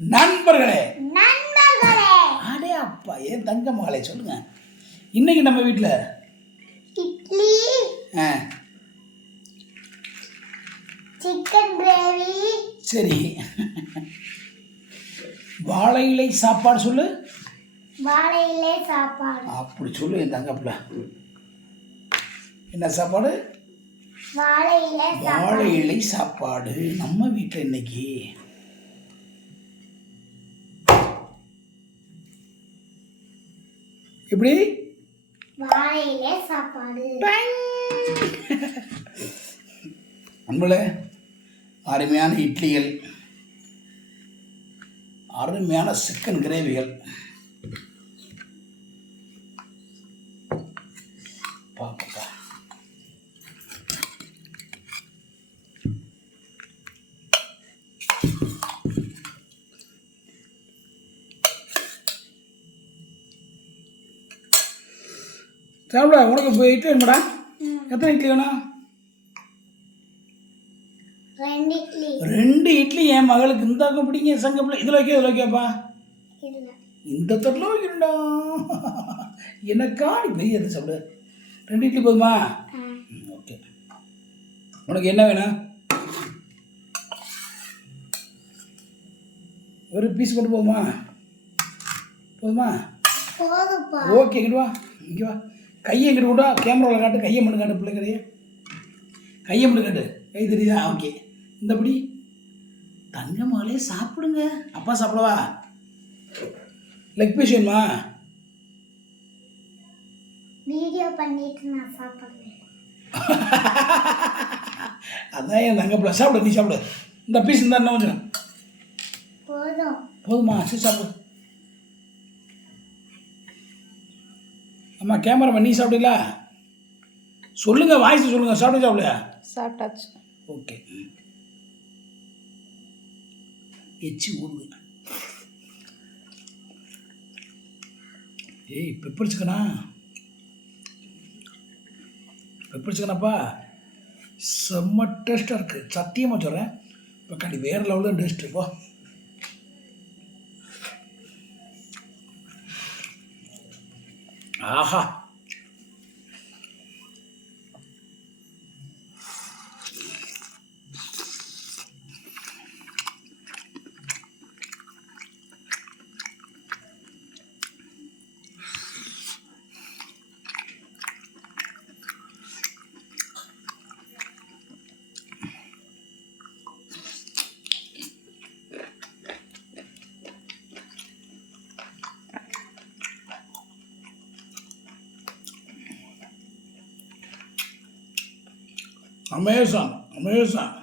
நண்பர்களே. அடே அப்பா ஏன் தங்க மகளே சொல்லுங்க? இன்னைக்கு நம்ம வீட்டில் இட்லி சிக்கன் கிரேவி சரி. வாழை இலை சாப்பாடு சொல்லு. வாழை இலை சாப்பாடு. அப்படி சொல்லு என் தங்கப்பில் என்ன சாப்பாடு? வாழை இலை சாப்பாடு. நம்ம வீட்டில் இன்னைக்கு. எப்படி? வாழை இலை சாப்பாடு அன்பளே அருமையான இட்லிகள் அருமையான சிக்கன் கிரேவிகள். சாப்பிட உனக்கு இப்போ இட்லி வேணுமாடா எத்தனை இட்லி வேணும்? ரெண்டு இட்லி. என் மகளுக்கு. இந்த பக்கம் பிடிங்க சங்கப்பில் இதில் வைக்க இதில் வைக்கப்பா. இந்த தட்டில் வைக்கிறேன்டா எனக்கா நீ பெரிய எது சாப்பிடு. ரெண்டு இட்லி போதுமா? ஓகே. உனக்கு என்ன வேணும்? ஒரு பீஸ் மட்டும் போதுமா? போதுமா? ஓகே இங்கிட்டு வா. இங்கே வா. கையை இங்கிட்டு விடா கேமராவில் காட்டு. கையை மட்டும் காட்டு பிள்ளை கையை கையை மட்டும் காட்டு. கை தெரியுதா? ஓகே. இந்தபடி தங்க மகளே சாப்பிடுங்க. அப்பா சாப்பிடவா? லெக் பீஸ் வேணுமா? வீடியோ பண்ணிட்டு நான் சாப்பிடுறேன். அதான் என் தங்க பிள்ளை. சாப்பிடு நீ சாப்பிடு. இந்த பீஸ் இந்த என்ன கொஞ்சம் போதும். போதுமா? சரி சாப்பிடு. அம்மா கேமராமேன் நீ சாப்பிடல சொல்லுங்க வாய்ஸ் சொல்லுங்க சாப்பிடு. சாப்பிடலையா சாப்பிட்டாச்சு. ஓகே எச்சி ஊடுது ஏய் பெப்பர் சிக்கனா பெப்பர் சிக்கனாப்பா செம்ம டேஸ்ட்டாக இருக்குது சத்தியமாக சொல்கிறேன் இப்போ கண்டி வேறு லெவலில் டேஸ்ட் இப்போ ஆஹா அமேசான் அமேசான்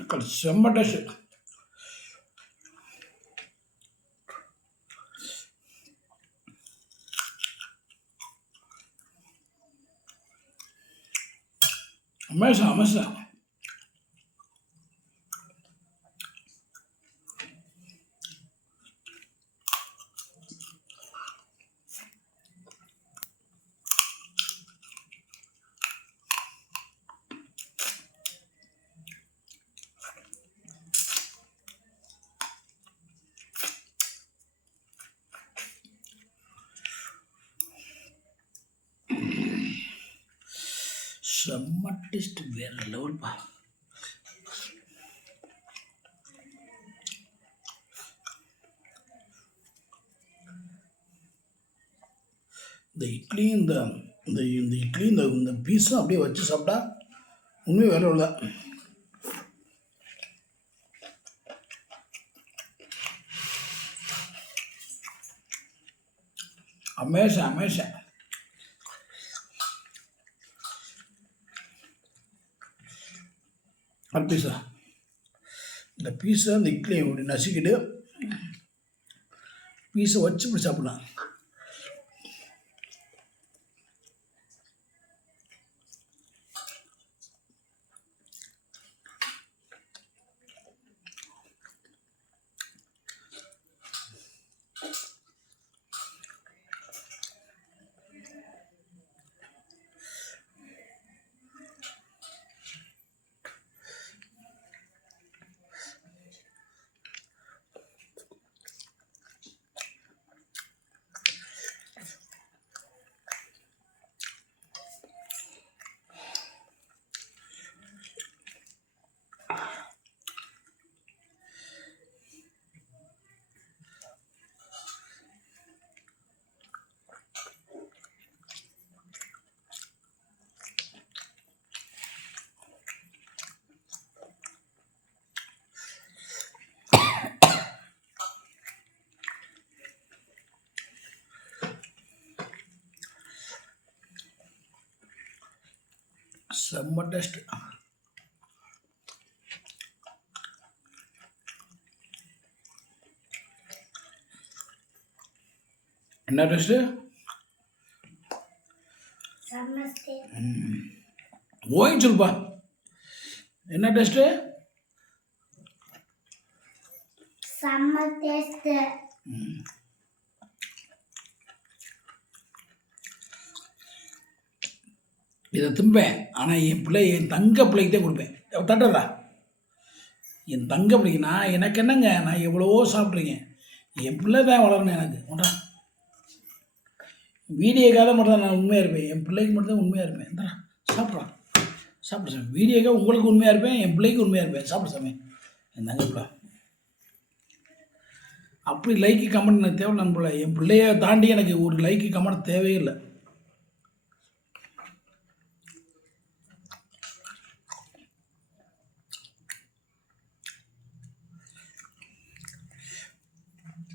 అక్కడ సెమ్మ టెస్ట్ అమ్మేసా అమ్మేసా செம்ம டேஸ்ட் வேற லெவல் பா. இந்த இட்லி இந்த இந்த இந்த இட்லி இந்த இந்த பீஸும் அப்படியே வச்சு சாப்பிட்டா உண்மையும் வேலை இல்லை அமேஷன் அமேஷன் பீஸா இந்த பீஸை அந்த இட்லியை இப்படி நசுக்கிட்டு பீஸை வச்சு இப்படி சாப்பிடலாம். செம்ம டேஸ்ட்டு என்ன டேஸ்ட்டு ஓயும் சொல்லுப்பா என்ன டேஸ்ட்டு செம்ம டேஸ்ட் இதை திம்பேன். ஆனால் என் பிள்ளை என் தங்க பிள்ளைக்கு தான் கொடுப்பேன் தட்டுறதா? என் தங்க பிள்ளைக்கு நான் எனக்கு என்னங்க? நான் எவ்வளவோ சாப்பிட்ருக்கேன் என் பிள்ளை தான் வளரணும் எனக்கு. ஒன்றா வீடியோக்காக மட்டும் தான் நான் உண்மையாக இருப்பேன். என் பிள்ளைக்கு மட்டும் தான் உண்மையாக இருப்பேன். இந்தா சாப்பிட்றான் சாப்பிட சாமி. வீடியோக்காக உங்களுக்கு உண்மையாக இருப்பேன். என் பிள்ளைக்கு உண்மையாக இருப்பேன். சாப்பிட சாமி. என் தங்க பிள்ளை. அப்படி லைக்கு கமெண்ட் எனக்கு தேவை நண்பர்களே. என் பிள்ளைய தாண்டி எனக்கு ஒரு லைக்கு கமெண்ட் தேவையே இல்லை.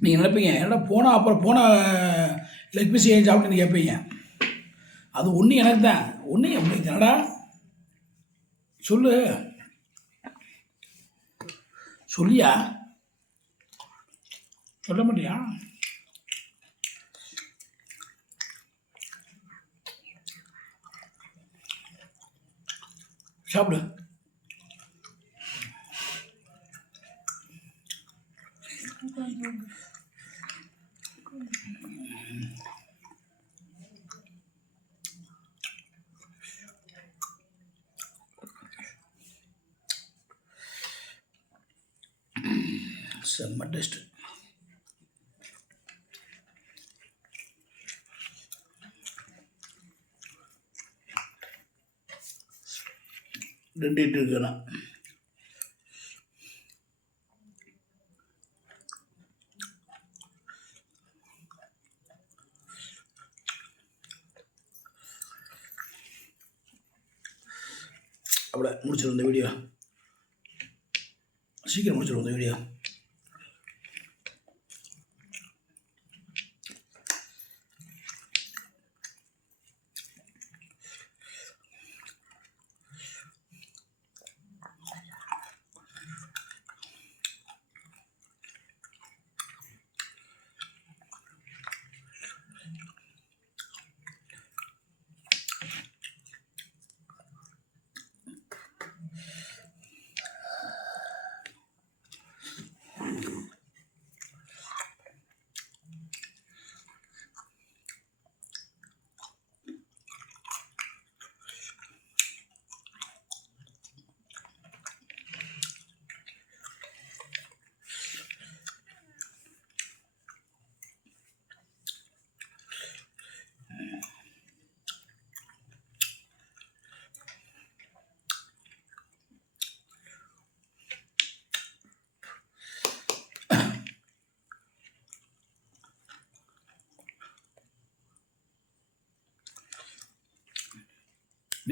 நீங்கள் நினைப்பீங்க என்னடா போனால் அப்புறம் போன லெக் பீஸ் ஏன் சாப்பிட்டுன்னு கேட்பீங்க அது ஒன்று எனக்கு தான். ஒன்று உங்களுக்கு என்னடா சொல்லு. சொல்லியா? சொல்ல மாட்டியா? சாப்பிடு. செம்ம டேஸ்ட்டு. ரெண்டு இட்டு அப்படியே முடிச்சிடும் இந்த வீடியோ சீக்கிரம் முடிச்சிடும் இந்த வீடியோ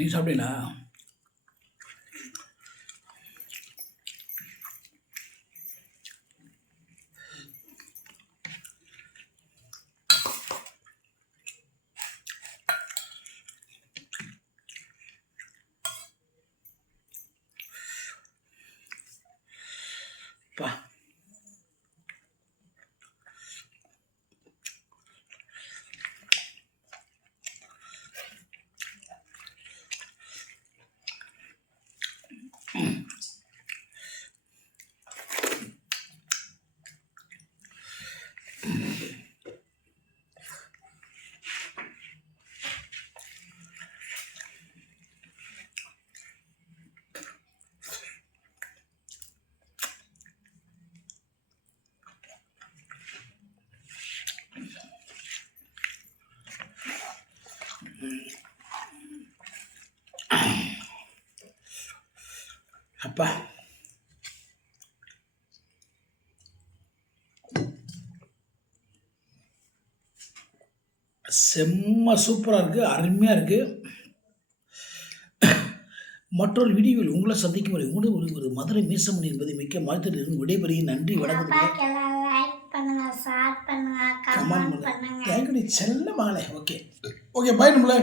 நீங்கள் சாப்பிட்டீங்களா அப்பா. செம்ம சூப்பராக இருக்குது அருமையாக இருக்குது மற்றொரு வீடியோவில் உங்களை சந்திக்கும் வரை உங்களோட ஒரு ஒரு மதுரை மீசமணி என்பதை மிக்க வாழ்த்துட்டு விடைபெறுகிறேன். நன்றி லைக் பண்ணுங்க கமெண்ட் செல்ல மகளே ஓகே ஓகே பாய் நம்மளே.